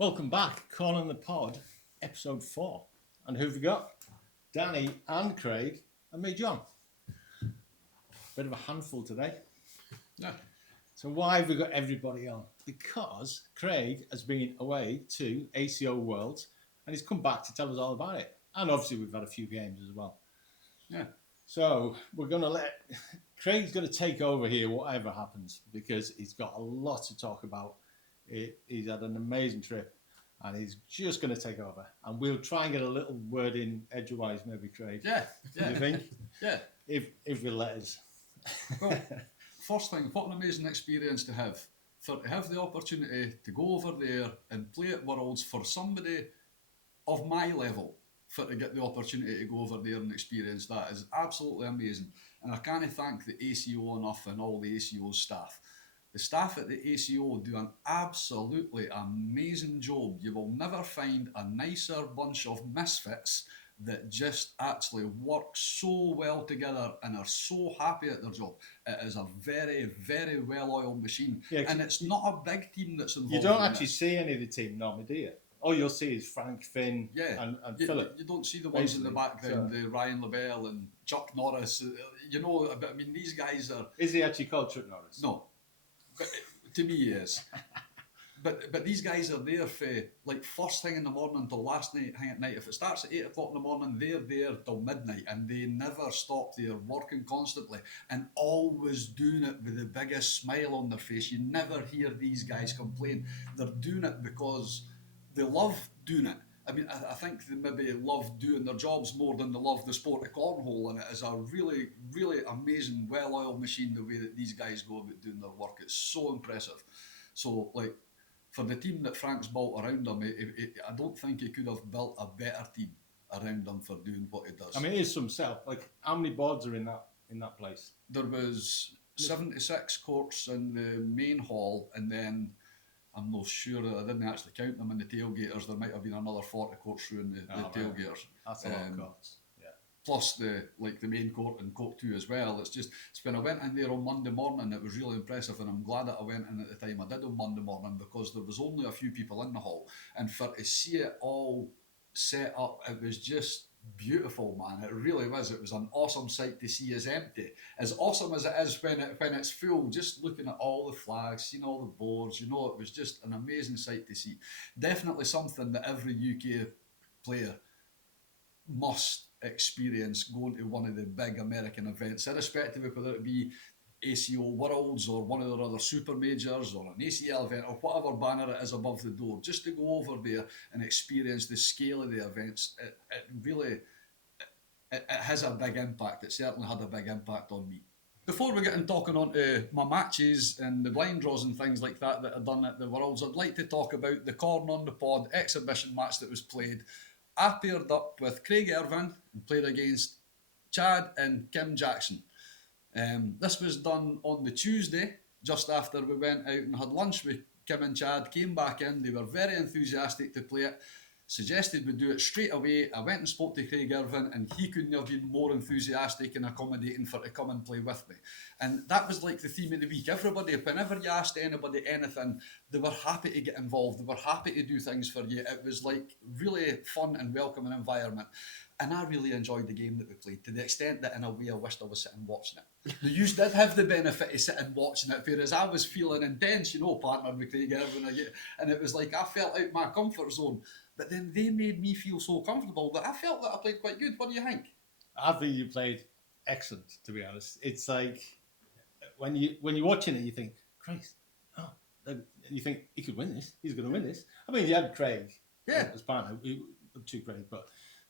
Welcome back, Calling the Pod, episode 4. And who've we got? Danny and Craig and me, John. Bit of a handful today. Yeah. So why have we got everybody on? Because Craig has been away to ACO Worlds and he's come back to tell us all about it. And obviously we've had a few games as well. Yeah. So we're going to Craig's going to take over here whatever happens because he's got a lot to talk about. He's had an amazing trip and he's just going to take over. And we'll try and get a little word in edgewise, maybe, Craig. Yeah. Do you think? Yeah. If we let us. Well, first thing, what an amazing experience to have. To have the opportunity to go over there and play at Worlds for somebody of my level, to get the opportunity to go over there and experience that is absolutely amazing. And I can't thank the ACO enough and all the ACO staff. The staff at the ACO do an absolutely amazing job. You will never find a nicer bunch of misfits that just actually work so well together and are so happy at their job. It is a very, very well-oiled machine. Yeah, and it's not a big team that's involved. You don't actually see any of the team normally, do you? All you'll see is Frank, Finn, and Philip. You don't see the ones in the background, the Ryan LaBelle and Chuck Norris. You know, I mean, these guys are... Is he actually called Chuck Norris? No. But to me, he is. But these guys are there for like first thing in the morning till last night at night. If it starts at 8 o'clock in the morning, they're there till midnight and they never stop. They're working constantly and always doing it with the biggest smile on their face. You never hear these guys complain. They're doing it because they love doing it. I mean, I think they maybe love doing their jobs more than they love the sport of cornhole, and it is a really, really amazing, well-oiled machine the way that these guys go about doing their work. It's so impressive. So, like, for the team that Frank's built around him, I don't think he could have built a better team around him for doing what he does. I mean, it is some self. Like, how many boards are in that place? There was 76 courts in the main hall, and then I'm not sure, I didn't actually count them in the tailgaters. There might have been another 40 courts through in the tailgaters. That's a lot of courts. Yeah. Plus the main court and court 2 as well. It's when I went in there on Monday morning, it was really impressive, and I'm glad that I went in at the time I did on Monday morning because there was only a few people in the hall, and for to see it all set up, it was just beautiful, man. It really was. It was an awesome sight to see as empty. As awesome as it is when it's full, just looking at all the flags, seeing all the boards, it was just an amazing sight to see. Definitely something that every UK player must experience going to one of the big American events, irrespective of whether it be ACO Worlds or one of their other super majors or an ACL event or whatever banner it is above the door, just to go over there and experience the scale of the events. It really has a big impact. It certainly had a big impact on me. Before we get in talking on to my matches and the blind draws and things like that I've done at the Worlds, I'd like to talk about the Corn on the Pod exhibition match that was played. I paired up with Craig Irvin and played against Chad and Kim Jackson. This was done on the Tuesday, just after we went out and had lunch with Kim and Chad, came back in, they were very enthusiastic to play it, suggested we do it straight away. I went and spoke to Craig Irvin and he couldn't have been more enthusiastic and accommodating for to come and play with me. And that was like the theme of the week. Everybody, whenever you asked anybody anything, they were happy to get involved, they were happy to do things for you. It was like really fun and welcoming environment. And I really enjoyed the game that we played, to the extent that in a way I wished I was sitting watching it. The youth did have the benefit of sitting watching it, whereas I was feeling intense, partnered with Craig Irvin, and it was like I felt out my comfort zone. But then they made me feel so comfortable that I felt that I played quite good. What do you think? I think you played excellent, to be honest. It's like when you're watching it, you think, Christ, and you think he could win this. He's going to win this. I mean, you had Craig as partner, to Craig,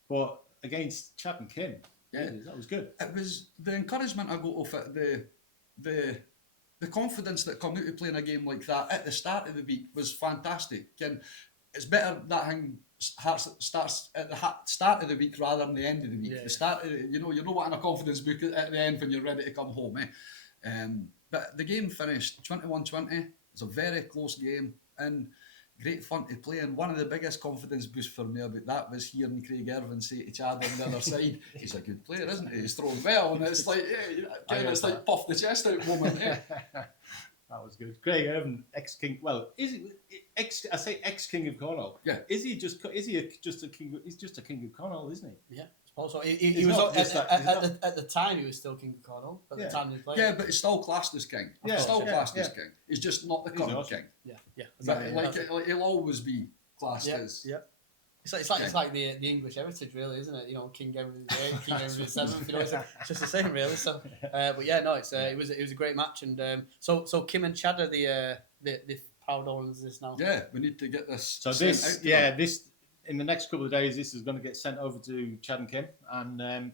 but against Chad and Kim, that was good. It was the encouragement I got off it, the confidence that come out of playing a game like that at the start of the week was fantastic. And it's better that thing starts at the start of the week rather than the end of the week. Yeah. The start, you're not wanting a confidence book at the end when you're ready to come home. But the game finished 21-20. It was a very close game and great fun to play. And one of the biggest confidence boosts for me about that was hearing Craig Irvin say to Chad on the other side, he's a good player, isn't he? He's throwing well. And it's like, it's like puff the chest out moment. That was good. Craig Irvin, ex-king. Well, is he ex? I say ex-king of Cornwall. Yeah. Is he just? Is he just a king? He's just a king of Cornwall, isn't he? Yeah, I suppose so. He He's was not just that- he's not- at the time he was still King of Cornwall. At Yeah. the time he played. Yeah, but he's still classed as king. Yeah, He's still yeah, classed as yeah. king. He's just not the He's current awesome. king. Yeah, yeah. But Exactly. like he'll always be classed Yeah, as. yeah. It's like the English heritage, really, isn't it? You know, King Henry VIII, King Henry VII. You know, it's just the same, really. So, but yeah, no, it was a great match, and so Kim and Chad are the proud owners of this now. Yeah, we need to get this. So sent this, out to yeah, them. this in the next couple of days, this is going to get sent over to Chad and Kim, and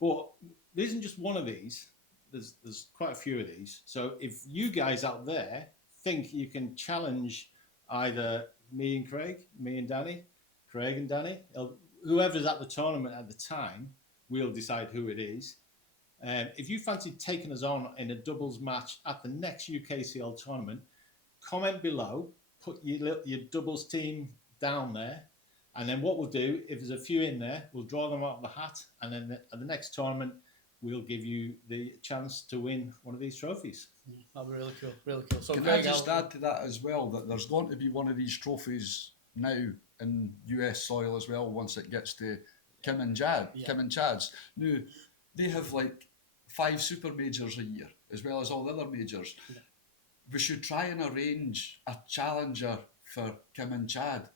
but there isn't just one of these. There's quite a few of these. So if you guys out there think you can challenge either me and Craig, me and Danny, Craig and Danny, whoever's at the tournament at the time, we'll decide who it is. If you fancy taking us on in a doubles match at the next UKCL tournament, comment below, put your doubles team down there, and then what we'll do, if there's a few in there, we'll draw them out of the hat, and then at the next tournament, we'll give you the chance to win one of these trophies. That'd be really cool, really cool. So Can Greg, I just add to that as well that there's going to be one of these trophies now in US soil as well once it gets to Kim and Chad. Yeah. Kim and Chad's. Now, they have like 5 super majors a year as well as all the other majors. Yeah. We should try and arrange a challenger for Kim and Chad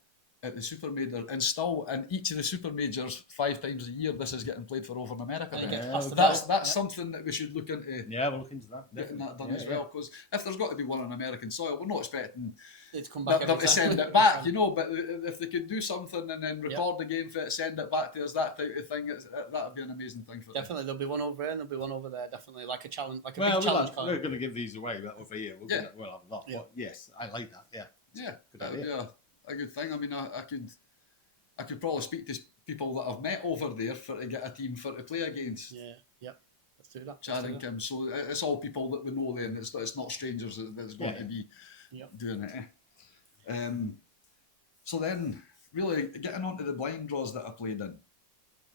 at the super major, and still in each of the super majors 5 times a year this is getting played for over in America. And it then. gets passed That's about. something that we should look into. Yeah, we'll look into that. Getting that done Yeah, as yeah. well, because if there's got to be one on American soil, we're not expecting It's come back them every to time. send it back, you know. But if they could do something and then record the game for it, send it back to us, that type of thing, that would be an amazing thing for them. Definitely, there'll be one over here and there'll be one over there. Definitely, like a challenge, like a Well, big challenge. we're going to give these away over here. We'll have a lot. Yeah. But yes, I like that. Yeah. Yeah, Good that would be idea. a good thing. I mean, I could probably speak to people that I've met over there to get a team to play against. Yeah, yep. Let's do that. Chad and Kim. So it's all people that we know then. It's not strangers that's going to be doing it. So then, really, getting on to the blind draws that I played in.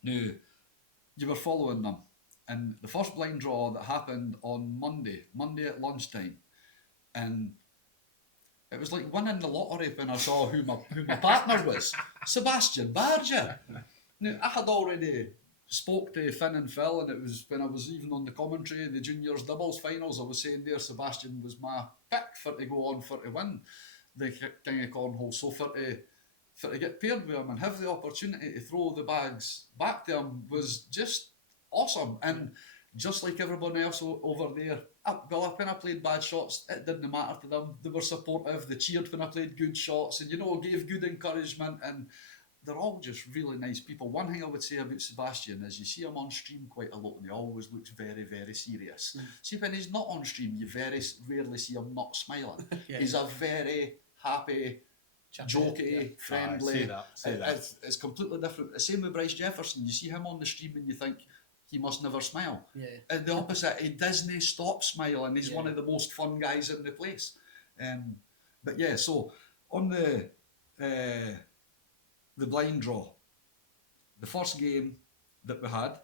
Now, you were following them. And the first blind draw that happened on Monday at lunchtime. And it was like winning the lottery when I saw who my partner was. Sebastian Barger. Now, I had already spoke to Finn and Phil, and it was when I was even on the commentary, the juniors doubles finals, I was saying there Sebastian was my pick for to go on for to win the King of Cornwall. So for to get paired with him and have the opportunity to throw the bags back to him was just awesome. And just like everyone else over there, when I played bad shots, it didn't matter to them. They were supportive, they cheered when I played good shots, and gave good encouragement, and they're all just really nice people. One thing I would say about Sebastian is you see him on stream quite a lot and he always looks very, very serious. See, when he's not on stream, you very rarely see him not smiling. He's a very happy, jokey, friendly. See that. It's completely different. The same with Bryce Jefferson. You see him on the stream and you think he must never smile. Yeah. And the opposite, he doesn't stop smiling. He's one of the most fun guys in the place. But yeah, so on the blind draw, the first game that we had,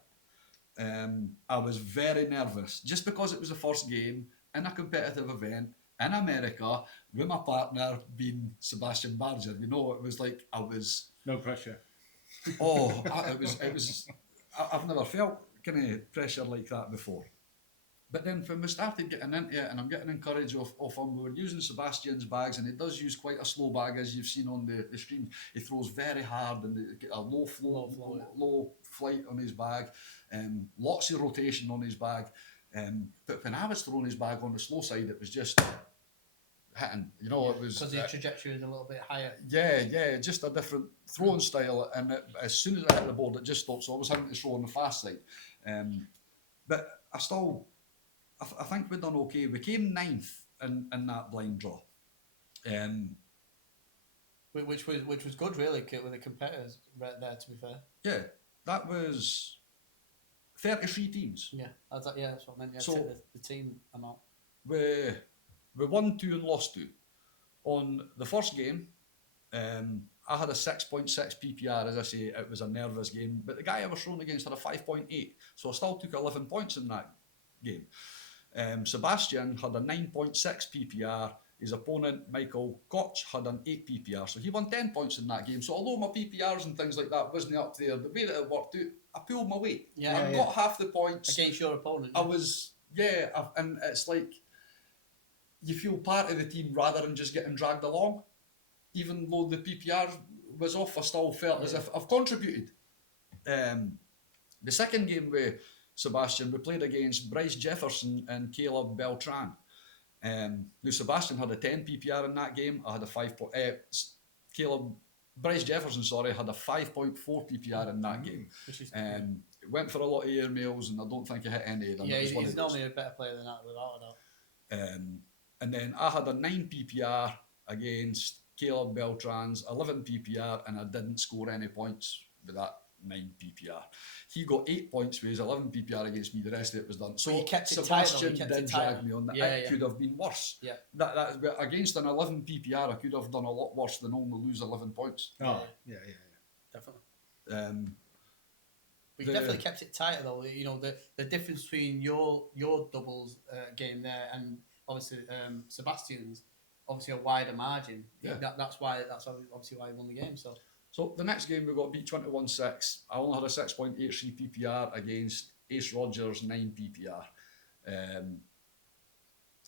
I was very nervous just because it was the first game in a competitive event in America with my partner being Sebastian Barger. It was like I was. No pressure. It was. I've never felt kind of pressure like that before. But then when we started getting into it, and I'm getting encouraged of him, we were using Sebastian's bags, and he does use quite a slow bag, as you've seen on the stream. He throws very hard and a low flight on his bag, lots of rotation on his bag. But when I was throwing his bag on the slow side, it was just hitting. It was because the trajectory is a little bit higher. Yeah, just a different throwing style, and as soon as I hit the board, it just stopped. So I was having to throw on the fast side. But I think we've done okay. We came 9th in that blind draw. Which was good, really, with the competitors right there, to be fair. Yeah, that was 33 teams. Yeah, that's what I meant. Yeah, So the team amount. We won 2 and lost 2. On the first game, I had a 6.6 PPR. As I say, it was a nervous game, but the guy I was thrown against had a 5.8, so I still took 11 points in that game. Sebastian had a 9.6 PPR. His opponent, Michael Koch, had an 8 PPR. So he won 10 points in that game. So although my PPRs and things like that wasn't up there, the way that it worked out, I pulled my weight. I got half the points. Against your opponent. I was, and it's like, you feel part of the team rather than just getting dragged along. Even though the PPR was off, I still felt as if I've contributed. The second game with Sebastian, we played against Bryce Jefferson and Caleb Beltran. Now Sebastian had a 10 PPR in that game. I had a Bryce Jefferson, had a 5.4 PPR in that game. Went for a lot of air mails, and I don't think I hit any of them. Yeah, he's normally a better player than that, without a doubt. And then I had a 9 PPR against Caleb Beltran's 11 PPR, and I didn't score any points with that 9 PPR. He got 8 points with his 11 PPR against me. The rest of it was done. So you kept it Sebastian tight, did drag me on that. It could have been worse. Yeah. That against an 11 PPR, I could have done a lot worse than only lose 11 points. Oh, yeah. Definitely. But you definitely kept it tighter though. You know, the difference between your doubles game there and obviously Sebastian's, obviously a wider margin. Yeah. That's obviously why he won the game. So the next game we got beat 21-6. I only had a 6.83 PPR against Ace Rogers' 9 PPR.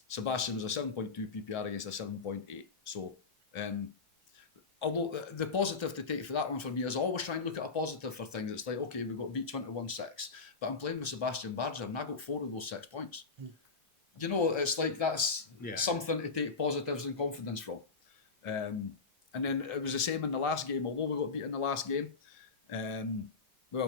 Sebastian was a 7.2 PPR against a 7.8. So although the positive to take for that one for me is I always try and look at a positive for things. It's like, okay, we got beat 21-6, but I'm playing with Sebastian Barger and I got 4 of those 6 points. You know, it's like that's something to take positives and confidence from. And then it was the same in the last game. Although we got beat in the last game,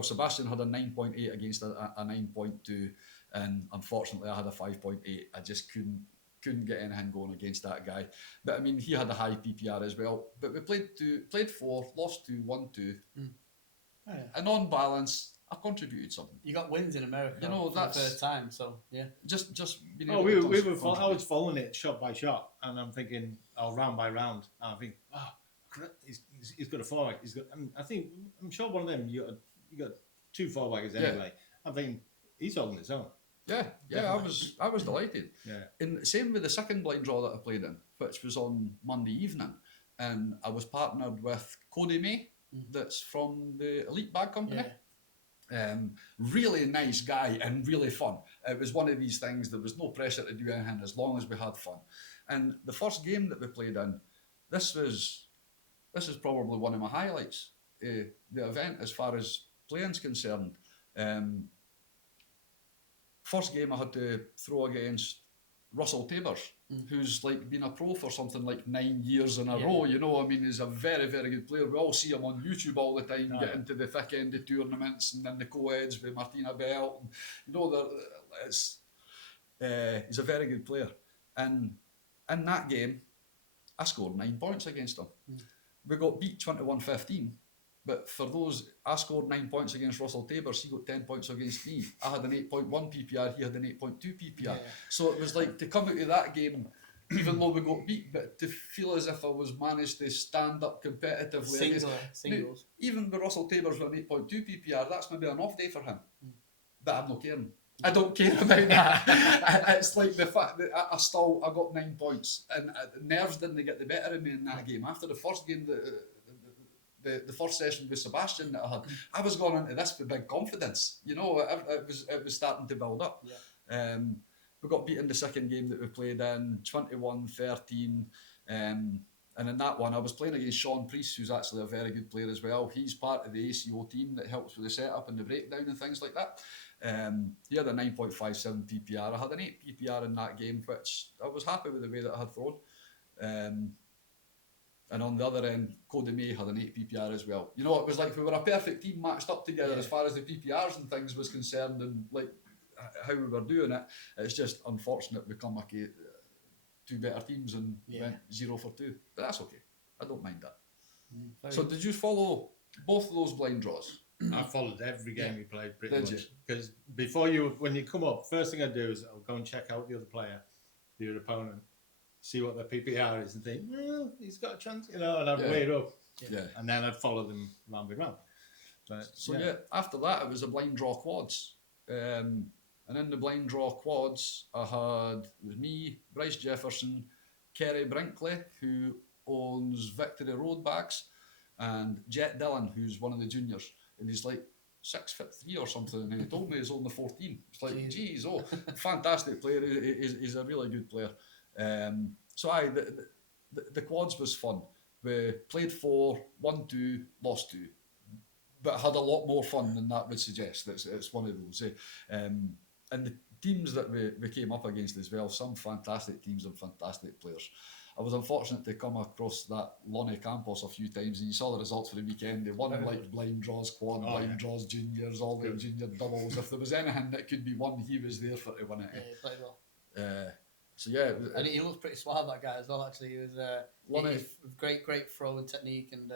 Sebastian had a 9.8 against a 9.2, and unfortunately I had a 5.8. I just couldn't get anything going against that guy. But I mean, he had a high PPR as well. But we played 4, lost 2, won 2. And on balance, I contributed something. You got wins in America, you know, for that's the first time. So yeah, just being able to I was following it shot by shot, and I'm thinking, round by round. And I think, he's got a forward. I'm sure one of them you got 2 forwards anyway. I think he's holding his own. Yeah, I was delighted. Yeah. And same with the second blind draw that I played in, which was on Monday evening, and I was partnered with Cody May, that's from the Elite Bag Company. Really nice guy and really fun. It was one of these things, there was no pressure to do anything as long as we had fun. And the first game that we played in, this is probably one of my highlights. The event as far as playing's concerned. First game I had to throw against Russell Tabers, who's like been a pro for something like 9 years in a row. You know, I mean, he's a very, very good player. We all see him on YouTube all the time, getting to the thick end of tournaments and then the co-eds with Martina Belt. And, you know, he's a very good player. And in that game, I scored 9 points against him. We got beat 21-15. But for those, I scored 9 points against Russell Tabers, he got 10 points against me. I had an 8.1 PPR, he had an 8.2 PPR. So it was like to come out of that game, even though we got beat, but to feel as if I was managed to stand up competitively. Singles. Even with Russell Tabers with an 8.2 PPR, that's maybe an off day for him. But I'm not caring. I don't care about that. It's like the fact that I got 9 points, and nerves didn't get the better of me in that game. After the first game, the first session with Sebastian that I had, I was going into this with big confidence. You know, it was starting to build up. We got beat in the second game that we played in, 21-13. And in that one, I was playing against Sean Priest, who's actually a very good player as well. He's part of the ACO team that helps with the setup and the breakdown and things like that. He had a 9.57 PPR. I had an 8 PPR in that game, which I was happy with the way that I had thrown. And on the other end, Cody May had an 8 PPR as well. You know, it was like we were a perfect team matched up together as far as the PPRs and things was concerned, and like how we were doing it. It's just unfortunate we come like 2 better teams and went 0 for 2. But that's okay. I don't mind that. So did you follow both of those blind draws? I followed every game you played pretty much. Because when you come up, first thing I do is I'll go and check out the other player, your opponent, see what their PPR is, and think, well, he's got a chance, you know, and I'd weigh it up. And then I'd follow them round by round. But, after that, it was a blind draw quads. And in the blind draw quads, it was me, Bryce Jefferson, Kerry Brinkley, who owns Victory Road Bags, and Jet Dillon, who's one of the juniors, and he's like 6'3" or something, and he told me he's only 14. It's like, geez, fantastic player. He's a really good player. So the quads was fun. We played 4, won 2, lost 2, but had a lot more fun than that would suggest. It's one of those. And the teams that we came up against as well, some fantastic teams and fantastic players. I was unfortunate to come across that Lonnie Campos a few times, and you saw the results for the weekend. They won like blind draws, quad, blind draws, juniors, all the junior doubles. If there was anything that could be won, he was there for to win it. Yeah, he played well. So yeah, and he looks pretty suave, that guy as well. Actually, he was great throwing technique, and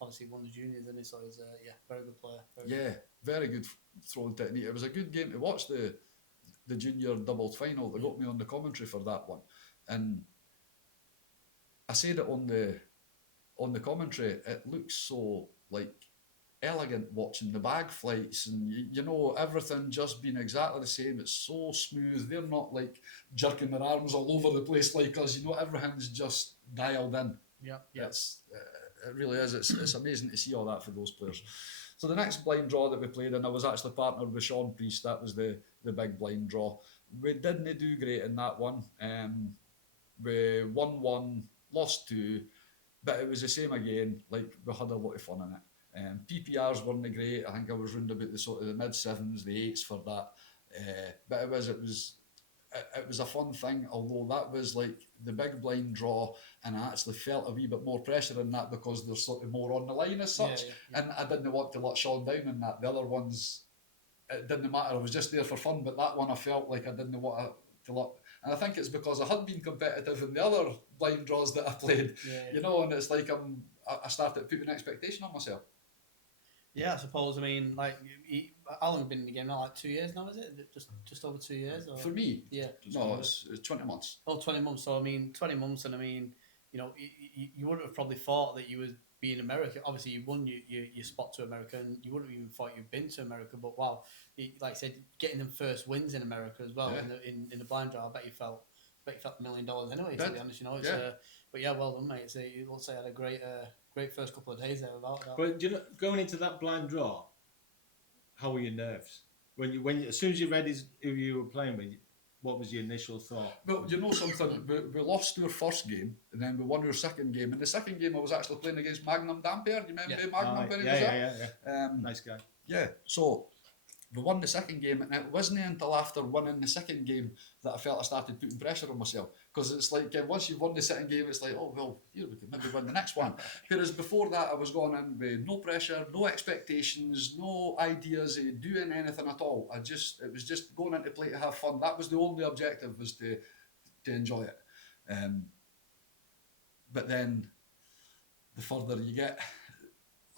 obviously won the juniors, and so he's very good player. Very good throwing technique. It was a good game to watch. The junior doubles final. They got me on the commentary for that one, and I said it on the commentary. It looks so like elegant watching the bag flights, and you know, everything just being exactly the same. It's so smooth. They're not like jerking their arms all over the place like us. You know, everything's just dialed in. Yeah. It really is. It's amazing to see all that for those players. So the next blind draw that we played in, I was actually partnered with Sean Priest. That was the big blind draw. We didn't do great in that one. We won 1, lost 2, but it was the same again. Like, we had a lot of fun in it. PPRs weren't great. I think I was round about the sort of the mid-7s, the 8s for that. But it was a fun thing, although that was like the big blind draw, and I actually felt a wee bit more pressure in that because there's sort of more on the line as such. And I didn't want to let Sean down in that. The other ones, it didn't matter. I was just there for fun, but that one I felt like I didn't want to let. And I think it's because I had been competitive in the other blind draws that I played, you know, and it's like I started putting an expectation on myself. Yeah, I suppose. I mean, like, how long have you been in the game now? Like 2 years now, is it? Just over 2 years? Or? For me? Yeah. No, it's 20 months. Oh, 20 months. So, I mean, 20 months, and I mean, you know, you wouldn't have probably thought that you would be in America. Obviously, you won your spot to America, and you wouldn't have even thought you'd been to America. But wow, like I said, getting them first wins in America as well in the blind draw, I bet you felt $1 million anyway. To be honest, you know, it's but yeah, well done, mate. It looks like you had a great first couple of days there without that. But do you know, going into that blind draw, how were your nerves when you as soon as you read who you were playing with? What was your initial thought? Well, you know something, we lost our first game, and then we won our second game. In the second game, I was actually playing against Magnum Dampier. You remember Magnum when he was there? Nice guy. Yeah, so we won the second game, and it wasn't until after winning the second game that I felt I started putting pressure on myself. Because it's like, once you've won the second game, it's like, oh, well, here, we could maybe win the next one. Whereas before that, I was going in with no pressure, no expectations, no ideas of doing anything at all. It was just going into play to have fun. That was the only objective, was to enjoy it. But then, the further you get,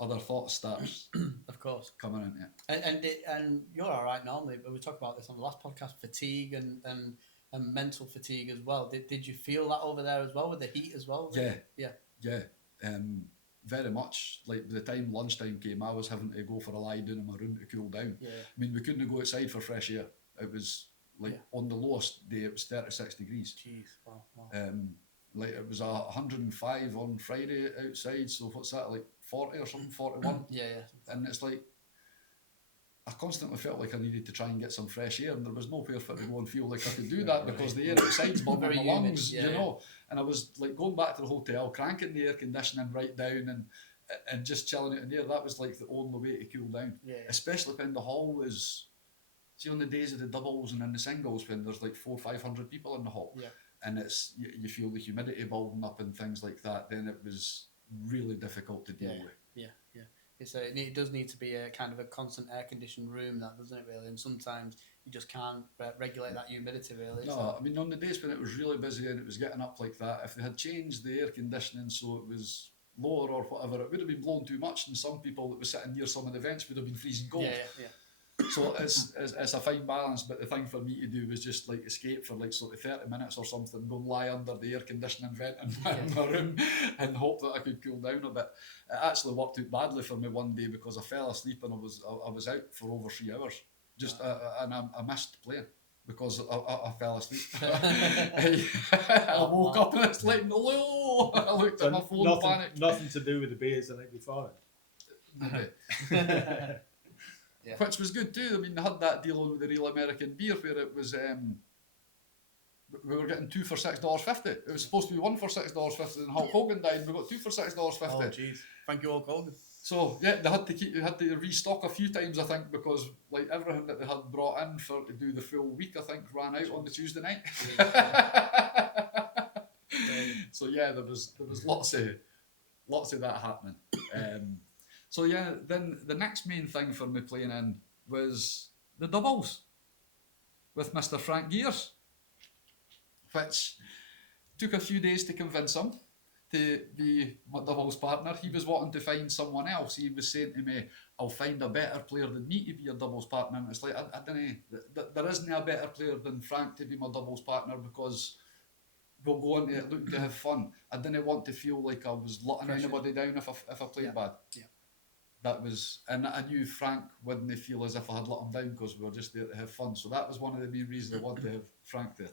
other thoughts starts of course coming into it. And you're all right normally, but we talked about this on the last podcast, fatigue and mental fatigue as well. Did you feel that over there as well with the heat as well? Yeah. Very much. Like, by the time lunchtime came, I was having to go for a lie down in my room to cool down. I mean, we couldn't go outside for fresh air. It was like on the lowest day, it was 36 degrees. Jeez, wow. Like, it was 105 on Friday outside, so what's that, like 40 or something, 41? Yeah. And it's like, I constantly felt like I needed to try and get some fresh air, and there was nowhere for it to go and feel like I could do that because the air outside's bubbling my lungs, you know. And I was like going back to the hotel, cranking the air conditioning right down and just chilling out in there. That was like the only way to cool down. Especially when the hall was, see, on the days of the doubles and in the singles, when there's like 400-500 people in the hall. And it's you feel the humidity building up and things like that, then it was really difficult to deal with. Yeah. It does need to be a kind of a constant air conditioned room, that, doesn't it, really? And sometimes you just can't regulate that humidity, really. No, I mean, on the days when it was really busy and it was getting up like that, if they had changed the air conditioning so it was lower or whatever, it would have been blown too much, and some people that were sitting near some of the vents would have been freezing cold. Yeah. So it's a fine balance, but the thing for me to do was just like escape for like sort of 30 minutes or something, go and lie under the air conditioning vent in my room and hope that I could cool down a bit. It actually worked out badly for me one day because I fell asleep and I was out for over 3 hours. Just and I missed playing because I fell asleep. I woke up and it's like, no. I looked at my phone, panic. Nothing to do with the beers the night before Yeah. Which was good too. I mean, they had that deal with the Real American Beer where it was we were getting 2 for $6.50. It was supposed to be 1 for $6.50, and Hulk Hogan died, and we got 2 for $6.50. Oh jeez, thank you, Hulk Hogan. So yeah, they had to restock a few times, I think, because like everything that they had brought in to do the full week, I think, ran out on the Tuesday night. So yeah, there was lots of that happening. So yeah, then the next main thing for me playing in was the doubles with Mr. Frank Gears, which took a few days to convince him to be my doubles partner. He was wanting to find someone else. He was saying to me, I'll find a better player than me to be your doubles partner. And it's like, I don't know, there isn't a better player than Frank to be my doubles partner because we'll go into it looking to have fun. I didn't want to feel like I was letting anybody down if I played bad. Yeah. That was, and I knew Frank wouldn't feel as if I had let him down because we were just there to have fun. So that was one of the main reasons I wanted to have Frank there.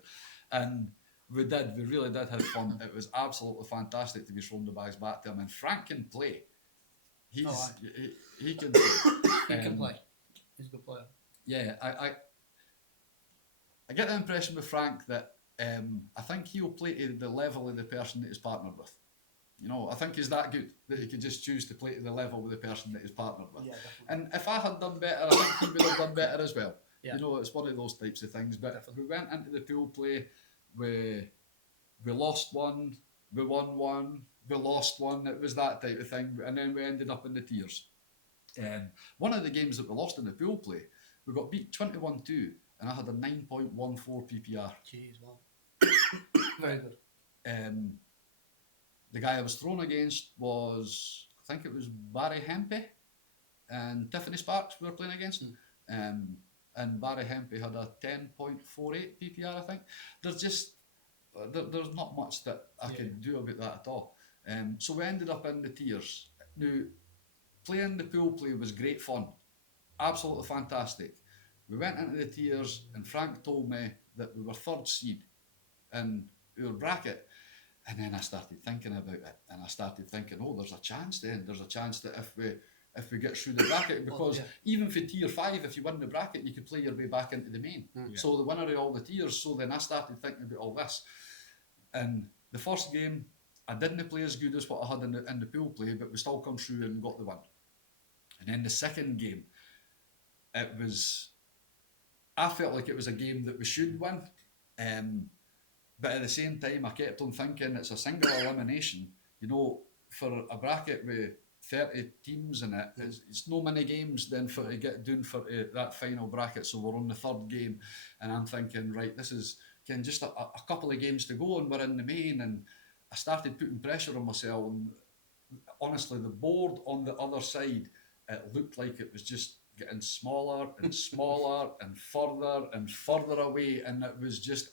And we really did have fun. It was absolutely fantastic to be thrown the bags back to him. And Frank can play. He can play. He can play. He's a good player. Yeah, I get the impression with Frank that I think he'll play to the level of the person that he's partnered with. You know, I think he's that good that he could just choose to play to the level with the person that he's partnered with. Yeah, definitely. And if I had done better, I think he would have done better as well. Yeah. You know, it's one of those types of things. But Definitely. we went into the pool play, we lost one, we won one, we lost one. It was that type of thing. And then we ended up in the tiers. One of the games that we lost in the pool play, we got beat 21-2, and I had a 9.14 PPR. Jeez, wow. Very good. The guy I was thrown against was, I think it was Barry Hempy and Tiffany Sparks we were playing against. And Barry Hempy had a 10.48 PPR, I think. There's not much that I could do about that at all. So we ended up in the tiers. Now, playing the pool play was great fun. Absolutely fantastic. We went into the tiers and Frank told me that we were third seed in our bracket. And then I started thinking about it, and I started thinking, oh, there's a chance then. There's a chance that if we get through the bracket, because even for tier 5, if you win the bracket, you could play your way back into the main. So the winner of all the tiers. So then I started thinking about all this. And the first game, I didn't play as good as what I had in the pool play, but we still come through and got the win. And then the second game, I felt like it was a game that we should win. But at the same time, I kept on thinking it's a single elimination. You know, for a bracket with 30 teams in it, it's no many games then for to get down for that final bracket. So we're on the third game, and I'm thinking, right, this is just a couple of games to go, and we're in the main. And I started putting pressure on myself. And honestly, the board on the other side, it looked like it was just getting smaller and smaller and further away. And it was just,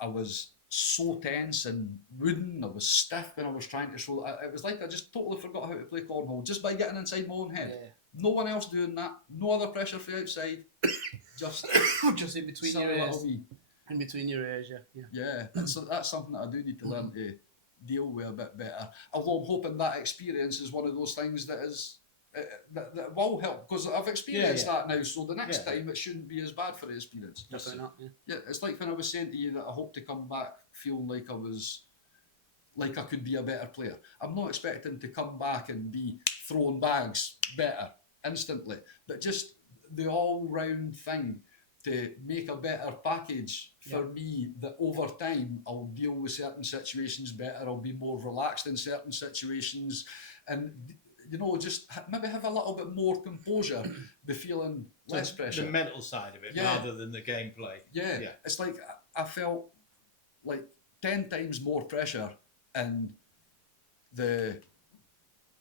I was so tense and wooden. I was stiff when I was trying to show. It was like I just totally forgot how to play cornhole just by getting inside my own head. No one else doing that. No other pressure from outside. Just in between your ears. In between your ears, yeah. And so that's something that I do need to learn to deal with a bit better. Although I'm hoping that experience is one of those things that is that will help, because I've experienced that now. So the next time it shouldn't be as bad for the experience. Definitely not. Yeah, it's like when I was saying to you that I hope to come back feeling like I could be a better player. I'm not expecting to come back and be throwing bags better instantly, but just the all-round thing to make a better package for me, that over time I'll deal with certain situations better, I'll be more relaxed in certain situations, and you know, just maybe have a little bit more composure, be feeling less pressure. The mental side of it rather than the gameplay. Yeah. It's like I felt like 10 times more pressure in the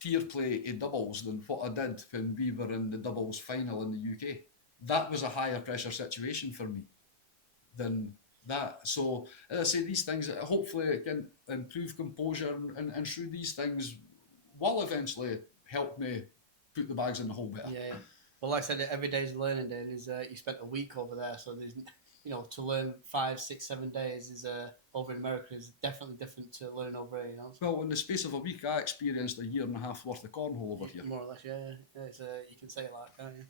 tier play in doubles than what I did when we were in the doubles final in the UK. That was a higher pressure situation for me than that. So as I say, these things hopefully can improve composure, and through these things will eventually help me put the bags in the hole better. Well, like I said, every day is a learning day. You spent a week over there, so there's, to learn 5, 6, 7 days is over in America is definitely different to learn over here. Well, in the space of a week, I experienced a year and a half worth of cornhole over here. More or less, yeah. It's you can say it like that, yeah.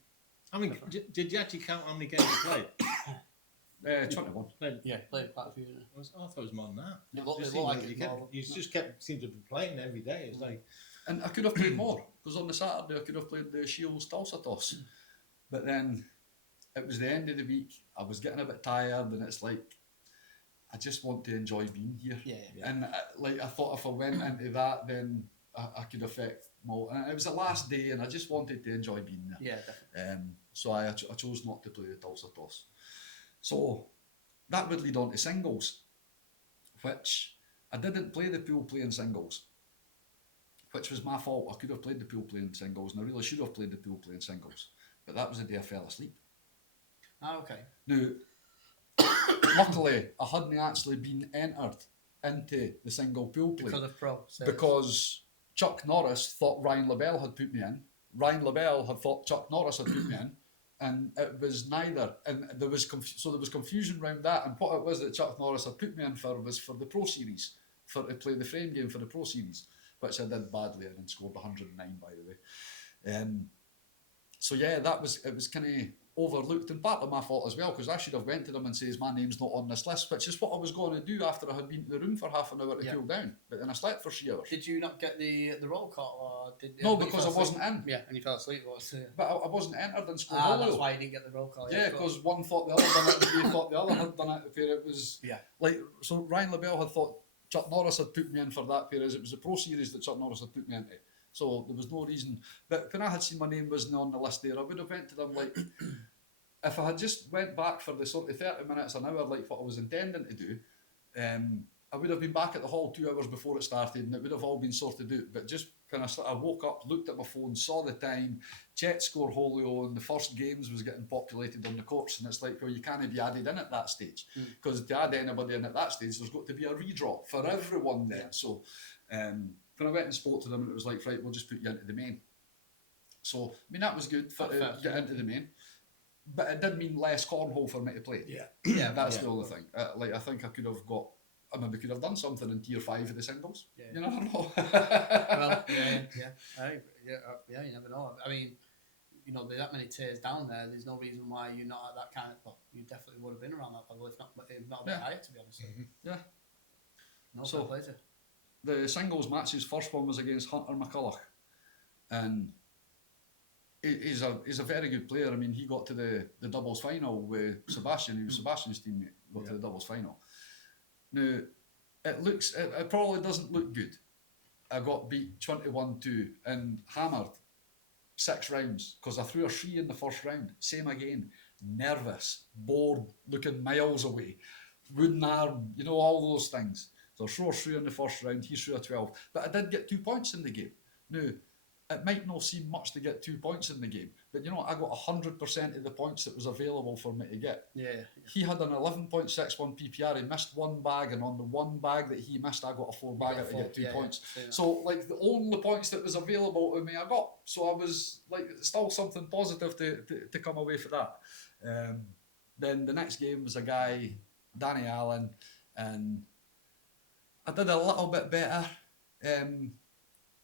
I mean, did you actually count how many games you played? 21. Played quite a few. I thought it was more than that. It looked like You just seemed to be playing every day. It's like, and I could have played more, because on the Saturday I could have played the Shields Tulsa toss. But then it was the end of the week, I was getting a bit tired, and it's like, I just want to enjoy being here. Yeah. And I thought if I went into that, then I could affect more. And it was the last day, and I just wanted to enjoy being there. Yeah, definitely. So I chose not to play the Tulsa toss. So that would lead on to singles, which I didn't play the pool playing singles, which was my fault. I could have played the pool playing singles, and I really should have played the pool playing singles. But that was the day I fell asleep. Ah, okay. Now, luckily, I hadn't actually been entered into the single pool play. Because of pro. Because Chuck Norris thought Ryan LaBelle had put me in. Ryan LaBelle had thought Chuck Norris had put me in. And it was neither. And there was confusion around that. And what it was that Chuck Norris had put me in for was for the Pro Series, to play the frame game for the Pro Series, which I did badly and scored 109, by the way. So yeah, it was kind of overlooked, and partly my fault as well, because I should have went to them and says my name's not on this list, which is what I was going to do after I had been in the room for half an hour to cool down. But then I slept for 3 hours. Did you not get the roll call, or did? No, because I wasn't in. Yeah, and you fell asleep. But I wasn't entered in school. That's why you didn't get the roll call. Yeah, because one thought the other done it, and they thought the other had done it. Where it was so Ryan LaBelle had thought Chuck Norris had put me in for that, whereas it was the Pro Series that Chuck Norris had put me into. So there was no reason. But when I had seen my name wasn't on the list there, I would have went to them like, if I had just went back for the sort of 30 minutes, an hour, like what I was intending to do, I would have been back at the hall 2 hours before it started, and it would have all been sorted out. But just kind of, I woke up, looked at my phone, saw the time, checked score Holio, and the first games was getting populated on the courts, and it's like, well, you can't be added in at that stage, because to add anybody in at that stage, there's got to be a redraw for everyone then. So when I went and spoke to them, it was like, right, we'll just put you into the main. So, I mean, that was good for to get into the main. But it did mean less cornhole for me to play. Yeah, that's the only thing. I think I could have got. I maybe could have done something in tier 5 of the singles. Yeah. You never know. Well, you never know. I mean, there's that many tiers down there. There's no reason why you're not at that kind of. Well, you definitely would have been around that level, if not a bit higher, to be honest. Yeah. No, so pleasure. The singles matches, first one was against Hunter McCulloch, and he's a very good player. I mean, he got to the doubles final with Sebastian, who was Sebastian's teammate, got to the doubles final. Now, it probably doesn't look good. I got beat 21-2 and hammered 6 rounds because I threw a 3 in the first round. Same again, nervous, bored, looking miles away, wooden arm, all those things. So I threw a 3 in the first round, he threw a 12. But I did get 2 points in the game. Now, it might not seem much to get 2 points in the game, but I got 100% of the points that was available for me to get. Yeah. He had an 11.61 PPR, he missed 1 bag, and on the 1 bag that he missed, I got a 4 bagger to get 2 points. So, the only points that was available to me, I got. So I was, still something positive to come away for that. Then the next game was a guy, Danny Allen, and I did a little bit better.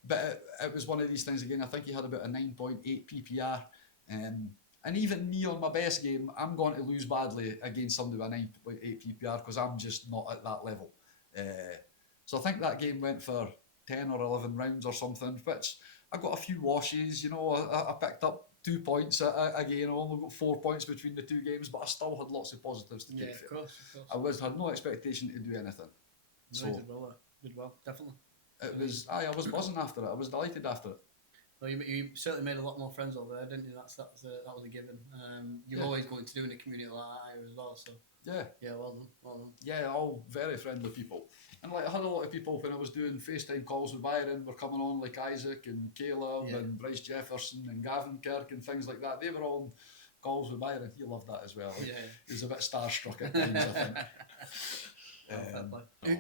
But it was one of these things again. I think he had about a 9.8 PPR. And even me on my best game, I'm going to lose badly against somebody with a 9.8 PPR because I'm just not at that level. So I think that game went for 10 or 11 rounds or something, which I got a few washes. I picked up 2 points again. I only got 4 points between the 2 games, but I still had lots of positives to take. Of course. I had no expectation to do anything. So did well, definitely. It was. I was buzzing after it. I was delighted after it. Well, you certainly made a lot more friends over there, didn't you? That was a given. You're always going to do in a community like that here as well. So yeah, well done. Yeah, all very friendly people. And I had a lot of people when I was doing FaceTime calls with Byron were coming on, like Isaac and Caleb and Bryce Jefferson and Gavin Kirk and things like that. They were all on calls with Byron. He loved that as well. He was a bit starstruck at times, I think.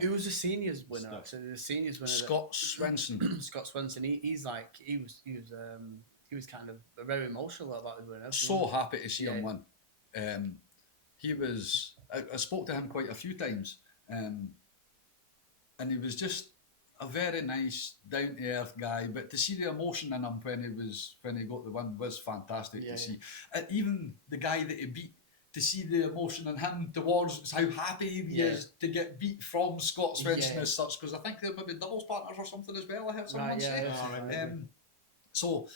Who was the seniors winner? So the seniors winner, Scott Swenson. Scott Swenson. He was was kind of very emotional about it. Win, So happy to see Yeah. him win. He was. I spoke to him quite a few times, and he was just a very nice, down to earth guy. But to see the emotion in him when he got the win was fantastic Yeah, to see. And even the guy that he beat, to see the emotion in him towards how happy he is to get beat from Scott Svensson as such, because I think they're maybe doubles partners or something as well. I heard someone say. So,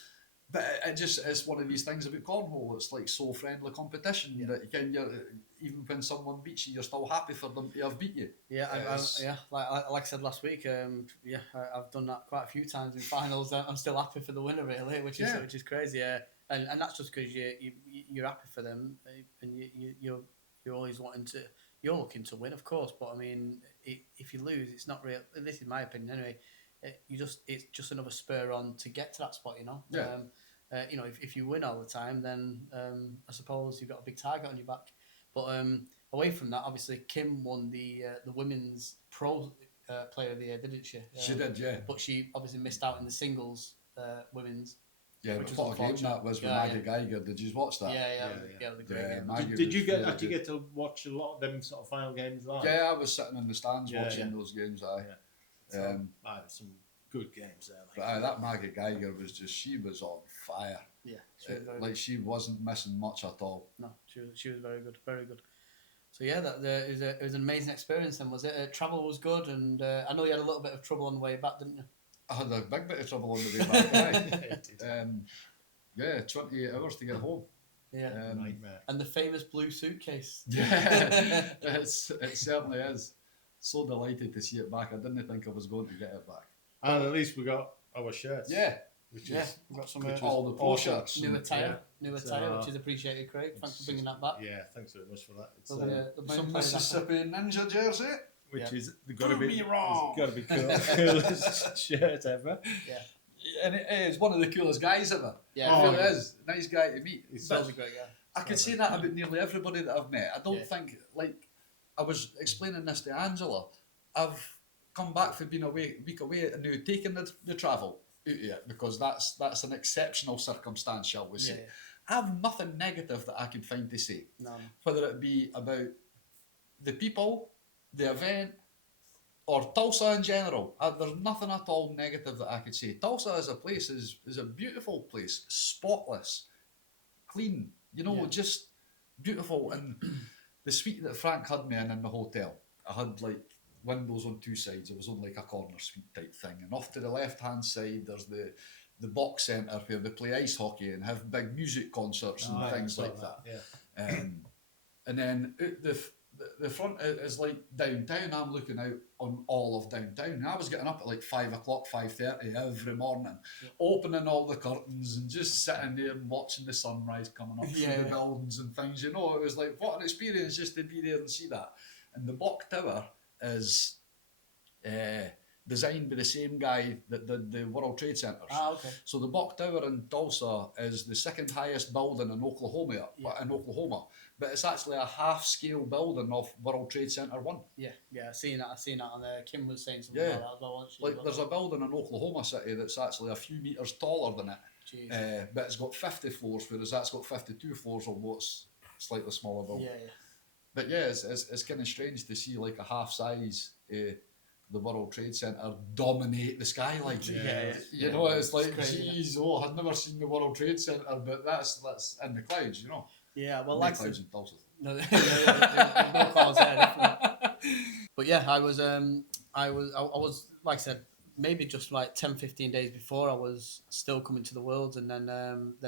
but it's one of these things about cornhole. It's like so friendly competition that even when someone beats you, you're still happy for them to have beat you. Like I said last week, I've done that quite a few times in finals. I'm still happy for the winner, really, which is crazy. And that's just because you're happy for them, and you're always you're looking to win, of course. But I mean, if you lose, it's not real. This is my opinion, anyway. It's just another spur on to get to that spot, you know. Yeah. If you win all the time, then I suppose you've got a big target on your back. But away from that, obviously Kim won the women's pro player of the year, didn't she? She did, yeah. But she obviously missed out in the singles women's. Yeah, which what a game that was with Maggie Geiger. Did you watch that? Yeah, it was a great game. Maggie Did you was get really good. to watch a lot of them sort of final games live? Yeah, I was sitting in the stands watching those games. Some good games there. But that Maggie Geiger she was on fire. Yeah, she wasn't missing much at all. No, she was very good, very good. So yeah, it was an amazing experience. Then was it? Travel was good, and I know you had a little bit of trouble on the way back, didn't you? I had a big bit of trouble on the way back. 28 hours to get home. Yeah, nightmare. And the famous blue suitcase. Yeah, it certainly is. So delighted to see it back. I didn't think I was going to get it back. And at least we got our shirts. Yeah. We've got some all the pro shirts. New attire, which is appreciated, Craig. Thanks for bringing that back. Yeah, thanks very much for that. It's, some Mississippi Ninja jersey. Which is got to be cool. Coolest shirt ever. Yeah. And it is one of the coolest guys ever. Yeah, it really is. Nice guy to meet. He's a great guy. I could say that about nearly everybody that I've met. I don't think, I was explaining this to Angela, I've come back from being a week away and now taking the travel out of it because that's an exceptional circumstance, shall we say. I have nothing negative that I could find to say. No. Whether it be about the people, the event, or Tulsa in general. There's nothing at all negative that I could say. Tulsa as a place is a beautiful place, spotless, clean, just beautiful. And the suite that Frank had me in the hotel, I had windows on two sides. It was on a corner suite type thing. And off to the left-hand side, there's the box centre where they play ice hockey and have big music concerts and things like that. Yeah. And then the front is downtown. I'm looking out on all of downtown. And I was getting up at 5 o'clock, 5:30 every morning, opening all the curtains and just sitting there and watching the sunrise coming up through the buildings and things. It was what an experience just to be there and see that. And the Block Tower is designed by the same guy that did the World Trade Centers. Okay. So the Block Tower in Tulsa is the second highest building in Oklahoma, but it's actually a half-scale building of World Trade Center 1. Yeah, I've seen that on there. Kim was saying something about that as well. There's a building in Oklahoma City that's actually a few metres taller than it, but it's got 50 floors, whereas that's got 52 floors on what's slightly smaller building. Yeah. But it's kind of strange to see a half-size the World Trade Center dominate the skyline. It's crazy, geez, I've never seen the World Trade Center, but that's in the clouds, Yeah, well, clouds in Tulsa. No, no clouds there, definitely. But yeah, I was like I said, maybe just 10, 15 days before I was still coming to the Worlds, and then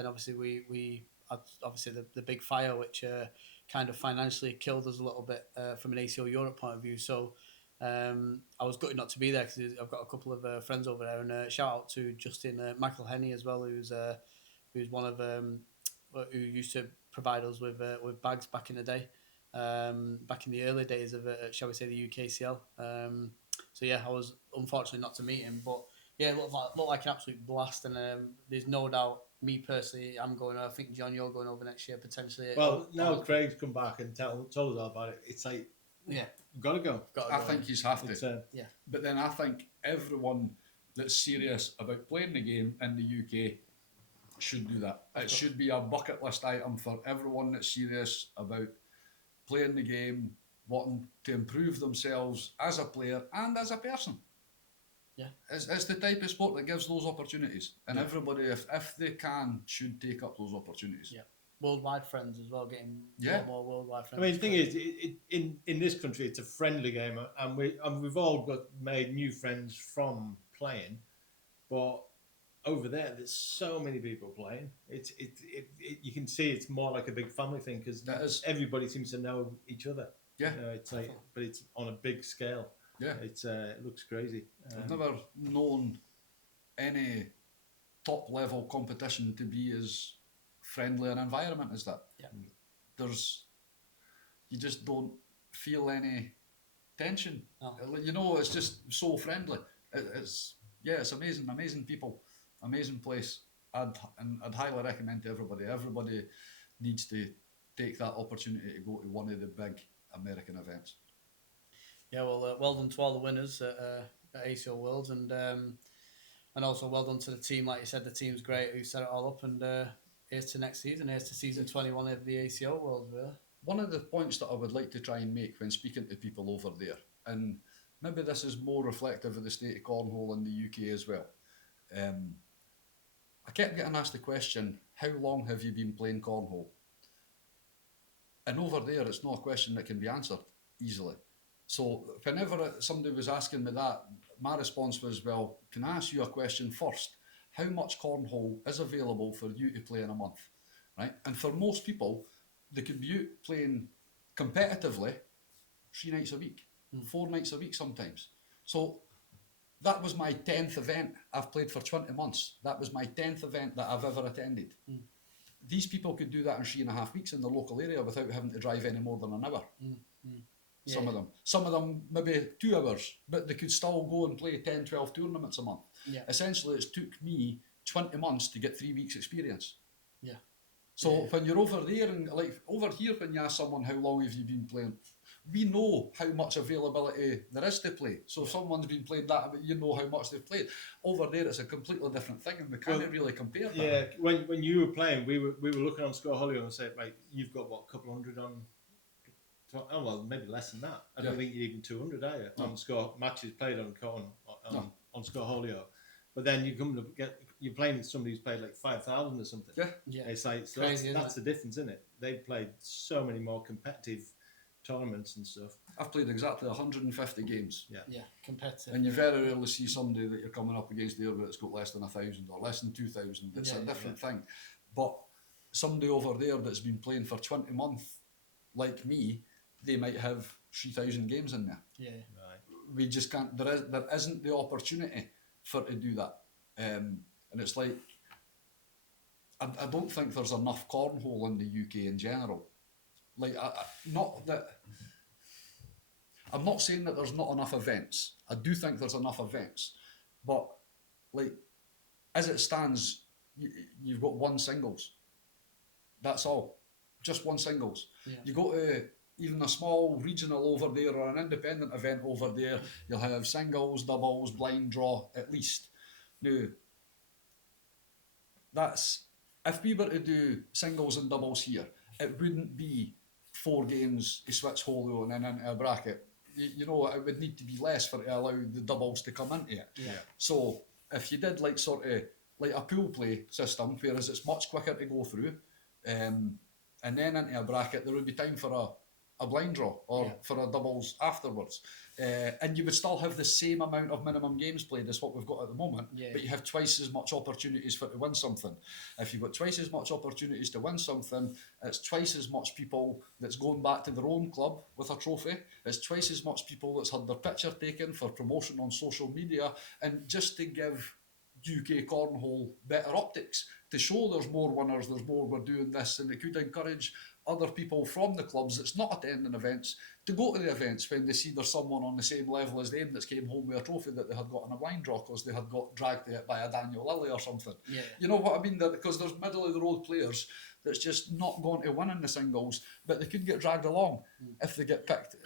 obviously we had the big fire, which kind of financially killed us a little bit from an ACO Europe point of view. So I was gutted not to be there because I've got a couple of friends over there, and shout out to Justin McElhenney as well, who's one of who used to provide us with bags back in the day, back in the early days of shall we say the UKCL. So yeah, I was unfortunately not to meet him, but yeah, it looked like an absolute blast, and there's no doubt. Me personally, I'm going. I think John, you're going over next year potentially. Well, now Craig's come back and told us all about it. It's gotta go. I think he's have to. Yeah. But then I think everyone that's serious about playing the game in the UK should do that. It should be a bucket list item for everyone that's serious about playing the game, wanting to improve themselves as a player and as a person. Yeah. It's the type of sport that gives those opportunities. And everybody, if they can, should take up those opportunities. Yeah. Worldwide friends as well, getting a Yeah. lot more worldwide friends. I mean, the thing is, in this country, it's a friendly game, and we've all made new friends from playing, but over there's so many people playing. You can see it's more like a big family thing because everybody seems to know each other. Yeah, you know, it's like, but it's on a big scale. Yeah, it looks crazy. I've never known any top level competition to be as friendly an environment as that. Yeah, you just don't feel any tension. No. You know, it's just so friendly. It's amazing people, amazing place. I'd highly recommend to everybody. Everybody needs to take that opportunity to go to one of the big American events. Yeah, well done to all the winners at ACO Worlds, and also well done to the team. Like you said, the team's great who set it all up, and here's to next season. Here's to season 21 of the ACO Worlds, really. One of the points that I would like to try and make when speaking to people over there, and maybe this is more reflective of the state of cornhole in the UK as well. I kept getting asked the question, how long have you been playing cornhole? And over there, it's not a question that can be answered easily. So whenever somebody was asking me that, my response was, well, can I ask you a question first? How much cornhole is available for you to play in a month, right? And for most people, they could be out playing competitively 3 nights a week, 4 nights a week sometimes. So that was my 10th event I've played for 20 months. That was my 10th event that I've ever attended. These people could do that in 3.5 weeks in the local area without having to drive any more than an hour. Yeah. Some of them maybe 2 hours, but they could still go and play 10, 12 tournaments a month. Yeah. Essentially, it's took me 20 months to get 3 weeks experience. Yeah. So when you're over there, and like over here, when you ask someone how long have you been playing, we know how much availability there is to play. So if someone's been playing that, you know how much they've played. Over there, it's a completely different thing, and we can't really compare that. Yeah, when you were playing, we were looking on Scoreholio and said, right, you've got what, a couple hundred on. Oh well, maybe less than that. I don't think you're even 200, are you? On score matches played on Scoreholio, but then you come to you're playing somebody who's played like 5,000 or something. Yeah. It's like so crazy, that's the difference, isn't it? They've played so many more competitive tournaments and stuff. I've played exactly 150 games. Yeah, competitive. And you very rarely see somebody that you're coming up against there that's got less than 1,000 or less than 2,000. It's a different thing. But somebody over there that's been playing for 20 months, like me, they might have 3,000 games in there. Yeah. Right. We just can't. There isn't the opportunity for to do that. And it's like I don't think there's enough cornhole in the UK in general. Like I'm not saying that there's not enough events. I do think there's enough events, but like as it stands, you've got one singles. That's all, just one singles. Yeah. You go to even a small regional over there or an independent event over there, you'll have singles, doubles, blind draw at least. Now, that's if we were to do singles and doubles here, it wouldn't be 4 games to switch holio and then into a bracket. You know, it would need to be less for to allow the doubles to come into it. Yeah. So if you did like sort of like a pool play system, whereas it's much quicker to go through, and then into a bracket, there would be time for a blind draw or for a doubles afterwards. And you would still have the same amount of minimum games played as what we've got at the moment, but you have twice as much opportunities for to win something. If you've got twice as much opportunities to win something, it's twice as much people that's going back to their own club with a trophy. It's twice as much people that's had their picture taken for promotion on social media, and just to give UK cornhole better optics, to show there's more winners, there's more, we're doing this, and it could encourage other people from the clubs that's not attending events to go to the events when they see there's someone on the same level as them that's came home with a trophy that they had got in a blind draw because they had got dragged to it by a Daniel Lilly or something. Yeah. You know what I mean? Because there's middle of the road players that's just not going to win in the singles, but they could get dragged along if they get picked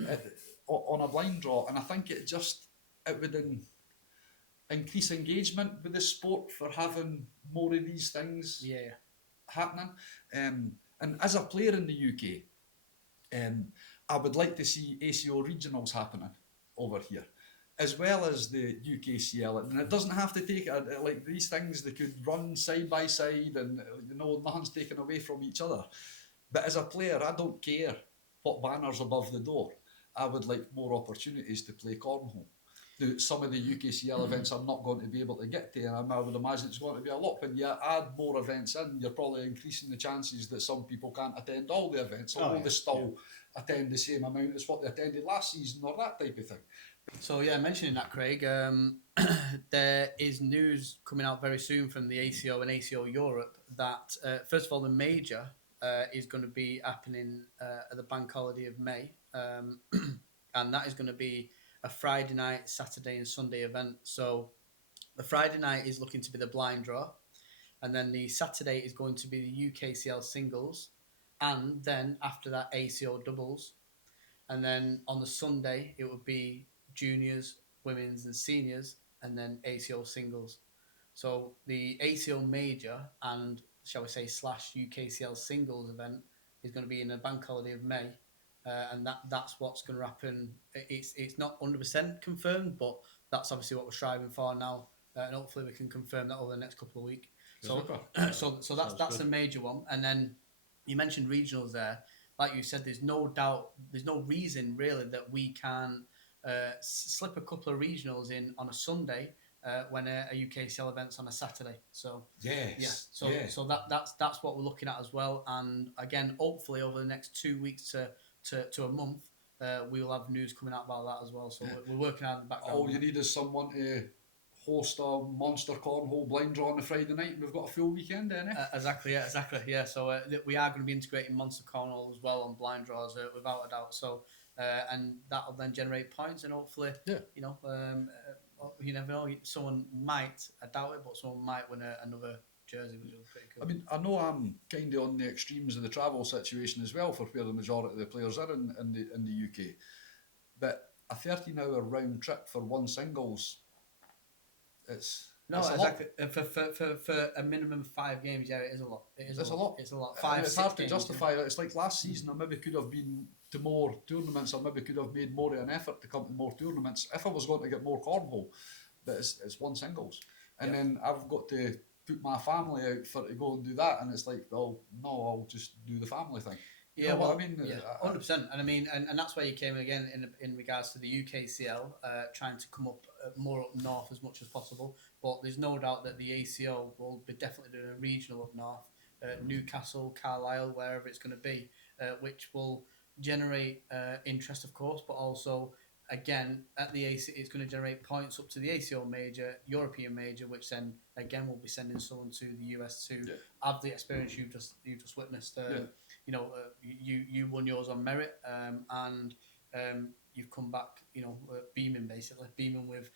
on a blind draw. And I think it would increase engagement with the sport for having more of these things Yeah. happening. And as a player in the UK, I would like to see ACO regionals happening over here, as well as the UKCL. And it doesn't have to take like these things. They could run side by side, and nothing's taken away from each other. But as a player, I don't care what banner's above the door. I would like more opportunities to play cornhole. Some of the UKCL events I'm not going to be able to get to, and I would imagine it's going to be a lot. When you add more events in, you're probably increasing the chances that some people can't attend all the events, although they still attend the same amount as what they attended last season, or that type of thing. So yeah, mentioning that, Craig, there is news coming out very soon from the ACO and ACO Europe that first of all, the major is going to be happening at the bank holiday of May, and that is going to be a Friday night, Saturday and Sunday event. So the Friday night is looking to be the blind draw, and then the Saturday is going to be the UKCL singles, and then after that ACO doubles, and then on the Sunday it would be juniors, women's and seniors, and then ACO singles. So the ACO major and shall we say / UKCL singles event is going to be in the bank holiday of May. And that's what's going to happen. It's not 100% confirmed, but that's obviously what we're striving for now, and hopefully we can confirm that over the next couple of weeks. So that's a major one. And then you mentioned regionals there. Like you said, there's no reason really that we can slip a couple of regionals in on a Sunday when a UKCL event's on a Saturday. So so that's what we're looking at as well. And again, hopefully over the next 2 weeks to a month, we will have news coming out about that as well. So we're working out in the background. All you need is someone to host a monster cornhole blind draw on a Friday night, and we've got a full weekend, Exactly. So we are going to be integrating monster cornhole as well on blind draws, without a doubt. So and that'll then generate points, and hopefully, you never know. Someone might, I doubt it, but someone might win another jersey, which is pretty cool. I mean, I know I'm kind of on the extremes of the travel situation as well for where the majority of the players are in the UK, but a 13-hour round trip for one singles, it's exactly. For a minimum of 5 games, yeah, it is a lot. It's a lot. It's a lot. It's hard to justify that. It's like last season, I maybe could have been to more tournaments, or maybe could have made more of an effort to come to more tournaments if I was going to get more cornhole. But it's one singles, and then I've got to put my family out to go and do that, and it's like, well, no, I'll just do the family thing. You know what I mean? Yeah, 100%. And I mean, and that's where you came again in regards to the UKCL, trying to come up more up north as much as possible. But there's no doubt that the ACO will be definitely doing a regional up north, Newcastle, Carlisle, wherever it's going to be, which will generate interest, of course, but also, again, at the AC, it's going to generate points up to the ACO major, European major, which then again will be sending someone to the US to have the experience you've just witnessed. You won yours on merit, and you've come back, beaming with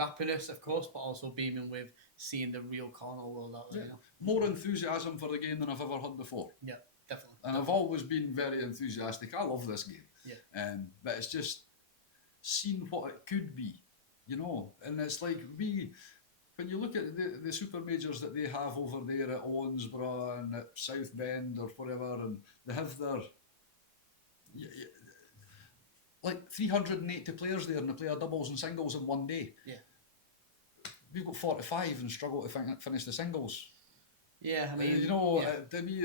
happiness, of course, but also beaming with seeing the real cornhole world out there. More enthusiasm for the game than I've ever had before. Yeah, definitely. And I've always been very enthusiastic. I love this game. Yeah. But it's just seeing what it could be, and it's like when you look at the super majors that they have over there at Owensboro and at South Bend or whatever, and they have their like 380 players there, and they play doubles and singles in one day. Yeah. We've got 45 and struggle to finish the singles. Yeah, I mean, to me,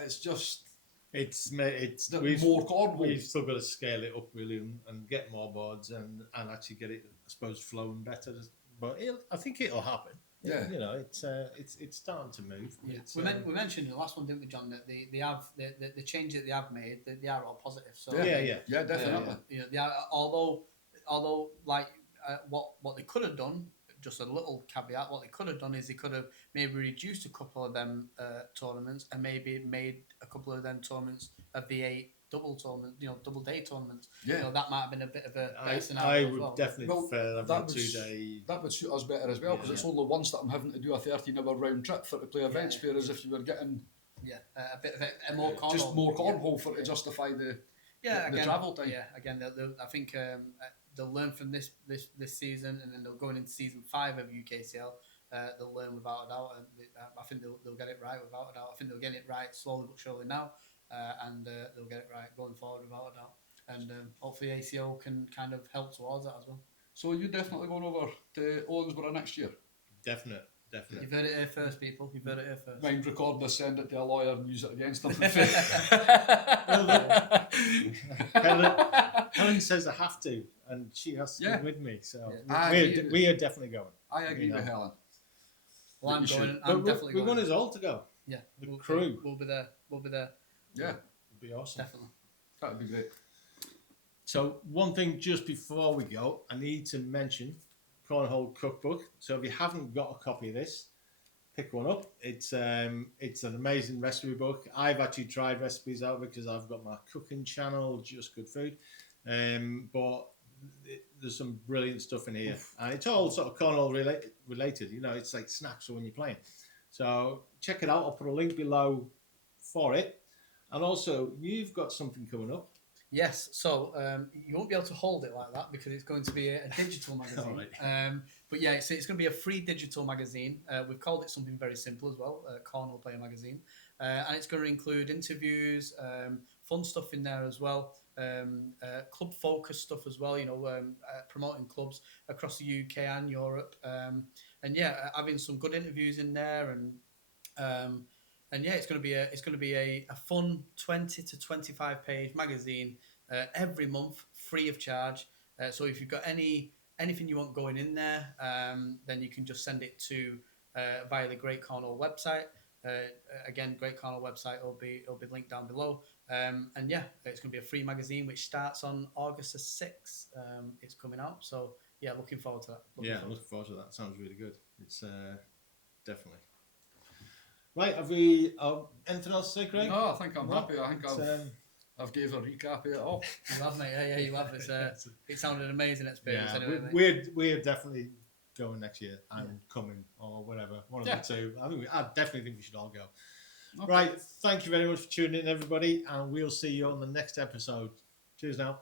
it's just it's more cornhole. We've still got to scale it up, William, and get more boards and actually get it, I suppose, flowing better. But I think it'll happen. Yeah, it's starting to move. Yeah. We mentioned in the last one, didn't we, John? That they have the change that they have made. They are all positive. So yeah, definitely. They are, although like what they could have done. Just a little caveat, what they could have done is they could have maybe reduced a couple of them tournaments and maybe made a couple of them tournaments of the 8 double tournaments, double day tournaments. Yeah. That might have been a bit of a better I scenario would as well. definitely prefer having 2 day. That would suit us better as well, because it's only once that I'm having to do a 13-hour round trip to play events, whereas if you were getting a bit of a more cornhole. Just more cornhole to justify the travel time. Yeah, again, I think they'll learn from this season, and then they'll go into season 5 of UKCL. They'll learn without a doubt, and I think they'll get it right without a doubt. I think they'll get it right slowly but surely now, and they'll get it right going forward without a doubt. And hopefully ACO can kind of help towards that as well. So you're definitely going over to Owensboro next year? Definite. You've heard it here first, people. You've heard it here first. Mind record this, send it to a lawyer and use it against them. Helen says I have to, and she has to come with me. So Yeah. we are definitely going. I agree with Helen. Well, I'm You going. should. I'm definitely We going. want us all to go. Yeah, The crew. We'll be there. We'll be there. Yeah, It'd be awesome. Definitely. that'd be great. So one thing just before we go, I need to mention Cornhole Cookbook. So if you haven't got a copy of this, pick one up. It's an amazing recipe book. I've actually tried recipes out of it because I've got my cooking channel, Just Good Food. But there's some brilliant stuff in here, and it's all sort of cornhole related. You know, it's like snacks for when you're playing. So check it out. I'll put a link below for it. And also, you've got something coming up. Yes, so you won't be able to hold it like that because it's going to be a digital magazine. Right. But yeah, it's going to be a free digital magazine. We've called it something very simple as well, Cornhole Player Magazine. And it's going to include interviews, fun stuff in there as well, club focus stuff as well, you know, promoting clubs across the UK and Europe. And yeah, having some good interviews in there, and yeah, it's going to be a fun 20 to 25 page magazine every month, free of charge. So if you've got anything you want going in there, then you can just send it to via the Great Cornwall website. Again, Great Cornwall website will be linked down below. And yeah, it's going to be a free magazine which starts on August the 6th. It's coming out. So yeah, looking forward to that. Looking forward to that. Sounds really good. It's definitely. Right, have we anything else to say, Craig? No, I think I'm happy. I think It's, I've gave a recap of it all. You have, mate. Yeah, you have. It sounded an amazing experience. Yeah, anyway, mate. we're definitely going next year and coming or whatever. One of the two. I definitely think we should all go. Okay. Right, thank you very much for tuning in, everybody, and we'll see you on the next episode. Cheers now.